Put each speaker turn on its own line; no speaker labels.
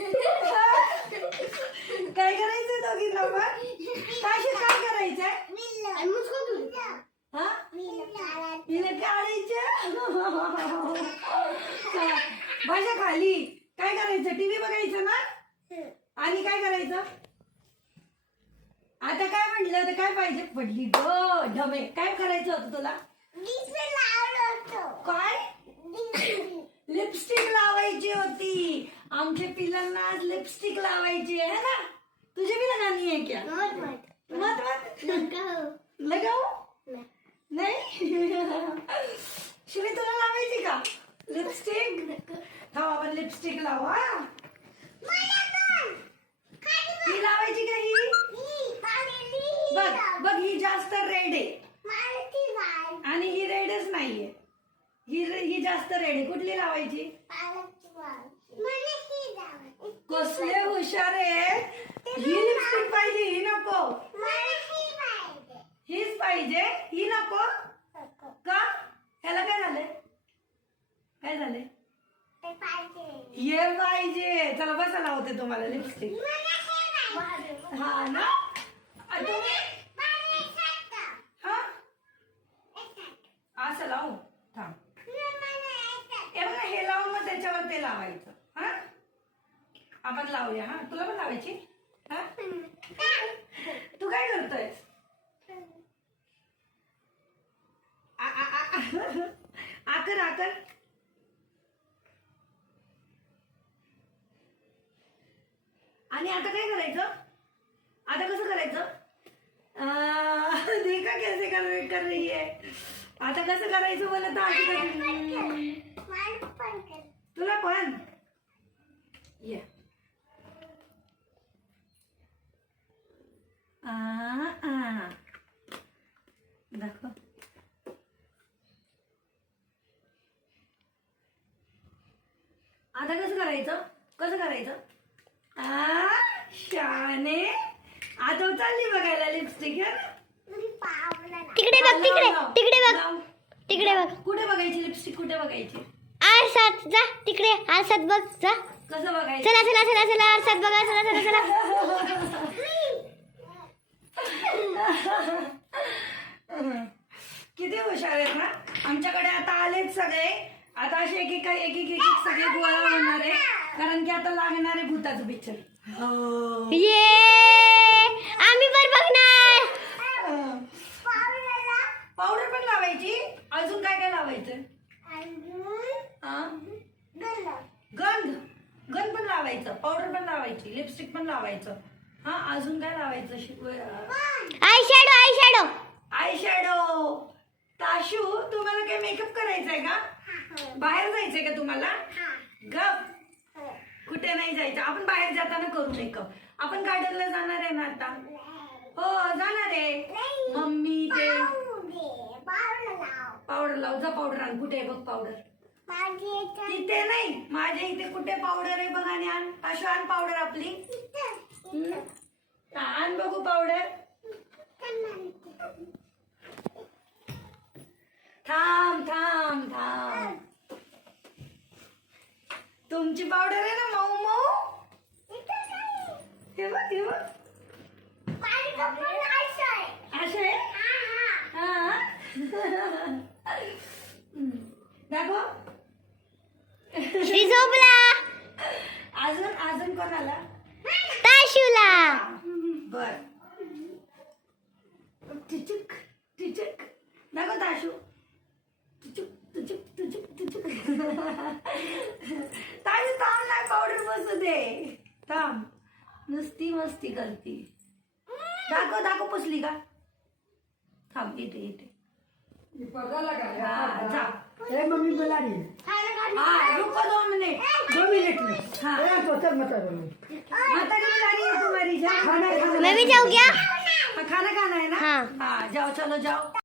काय करायचं दोघींना मग? काय करायचंय? हा हिला काढायचं. भाषा खाली काय करायचं? टीव्ही बघायचं ना. आणि काय करायचं? आता काय म्हटलं तर काय पाहिजे? पडली ग ढमे. काय करायचं होतं तुला? काय? लिपस्टिक लावायची होती. आमच्या पिलांना आज लिपस्टिक लावायची आहे ना. तुझी भी लगानी है क्या? मत लगाओ नाही. शिवी तुला लावायची का लिपस्टिक? हा आपण लिपस्टिक लावू. हा ही लावायची का? ही बघ बघ, ही जास्त रेड आहे आणि ही रेडच नाहीये. ही जास्त रेड आहे. कुठली लावायची? कसले हुशार आहे. ही लिपस्टिक पाहिजे, ही नको. हीच पाहिजे, ही नको का? ह्याला काय झालंय? काय झालंय? हे पाहिजे. चला बसा, लावते तुम्हाला लिपस्टिक. हा ना. हा असं लावू. थांब. हे बघा, हे लावून मग त्याच्यावर ते लावायचं. हा आपण लावूया. हा तुला पण लावायची. हा तू काय करतोय? आकर आकर. आणि आता काय करायचं? आता कसं करायचं? देखा कैसे कर रही है. आता कसं करायचं बोला तर. तुला पण ये. दाखव. आता कसं करायचं? कसं करायचं? शाने. आता चालली बघायला लिपस्टिक.
तिकडे बघ, तिकडे तिकडे बघ, तिकडे बघ.
कुठे बघायची लिपस्टिक? कुठे बघायची?
आरसात जा, तिकडे आरसात बघ जा.
कसं बघायचं?
चला चला चला चला आरसात बघा. चला चला चला.
किती हुशार आहेत ना. आमच्याकडे आता आलेच सगळे. आता असे एक एक सगळे गोळा होणार आहे. कारण की आता लागणार आहे भूताचं पिक्चर.
ये आम्ही पण बघणार.
पावडर पण लावायची. अजून काय काय लावायचं? गंध पण लावायचं. पावडर पण लावायची. लिपस्टिक पण लावायचं. हा अजून काय लावायचं?
Eye shadow.
Eye shadow. Tashu, तुम्हाला काय मेकअप करायचंय का? बाहेर जायचंय का तुम्हाला? गप. कुठे नाही जायचं. आपण बाहेर जाताना करू मेकअप. आपण गार्डनला जाणार आहे ना आता. हो जाणार आहे. मम्मी ते पावडर लाव. जा पावडर आण. कुठे आहे बघ पावडर? तिथे नाही, माझ्या इथे. कुठे पावडर आहे बघ. आणि आण ताशू, आण पावडर आपली. आण बघू पावडर. थांब थांब थांब. तुमची पावडर आहे ना मऊ मऊ. हे बघ हे बघ. असं आहे. हा दाखव.
श्री झोपला.
अजून कोणाला?
ताशूला.
बर. टिचक टिचक. दाखव ताशू. टिचक टिचक टिचक टिचक. ताशू थांब ना, पावडर बसू दे. थांब. नुसती मस्ती करती. दाखव पुसली का? थांब. इथे जा.
मम्मी बोला रही
हाँ रुको 2 मिनट.
2 मिनट में.
हाँ
तो मत
माता जी बुला रही है तुम्हारी. जा.
खाना
मैं भी जाऊँ क्या?
खाना खाना है ना.
हाँ.
हाँ जाओ, चलो जाओ.